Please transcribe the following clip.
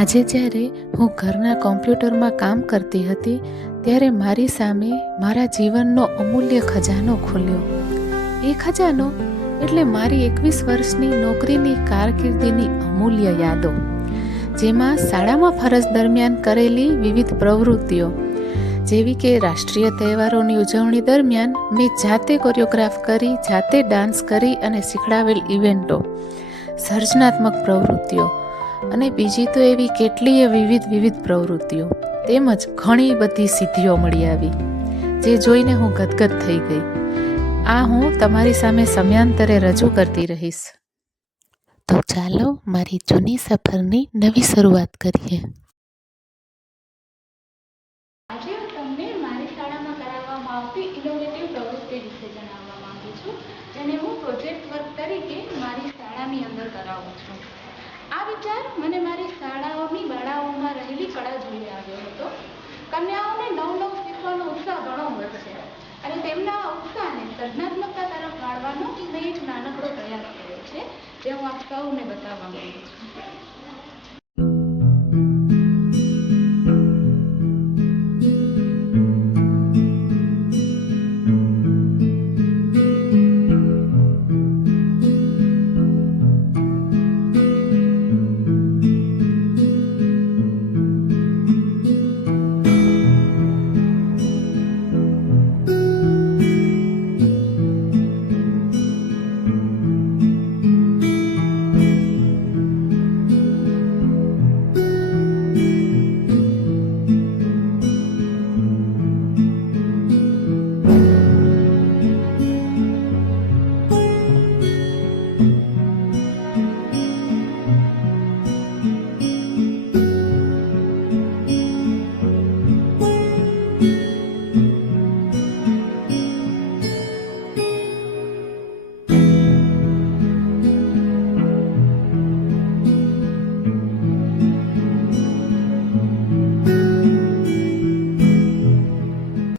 આજે જ્યારે હું ઘરના કોમ્પ્યુટરમાં કામ કરતી હતી ત્યારે મારી સામે મારા જીવનનો અમૂલ્ય ખજાનો ખુલ્યો. એ ખજાનો એટલે મારી 21 વર્ષની નોકરીની કારકિર્દીની અમૂલ્ય યાદો, જેમાં શાળામાં ફરજ દરમિયાન કરેલી વિવિધ પ્રવૃત્તિઓ જેવી કે રાષ્ટ્રીય તહેવારોની ઉજવણી દરમિયાન મેં જાતે કોરિયોગ્રાફ કરી, જાતે ડાન્સ કરી અને શીખડાવેલ ઇવેન્ટો, સર્જનાત્મક પ્રવૃત્તિઓ અને બીજી તો એવી કેટલીય વિવિધ પ્રવૃત્તિઓ તેમજ ઘણી બધી સિદ્ધિઓ મળી આવી, જે જોઈને હું ગદગદ થઈ ગઈ. આ હું તમારી સામે સમયાંતરે રજૂ કરતી રહીશ. તો ચાલો મારી જૂની સફરની નવી શરૂઆત કરીએ. આજે હું તમને મારી શાળામાં કરાવવામાં આવતી ઇનોવેટિવ પ્રવૃત્તિ વિશે જણાવવા માંગુ છું, જેને હું પ્રોજેક્ટ વર્ક તરીકે મારી શાળાની અંદર કરાવું છું. આ વિચાર મને મારી શાળાઓની બાળાઓમાં રહેલી કળા જોઈ આવ્યો હતો. કન્યાઓને નવું શીખવાનો ઉત્સાહ ઘણો હોય છે અને તેમના ઉત્સાહને સર્જનાત્મકતા તરફ વાળવાનો મેં એક નાનકડો પ્રયાસ કર્યો છે, જે હું આપ સૌને બતાવવા માંગુ છું.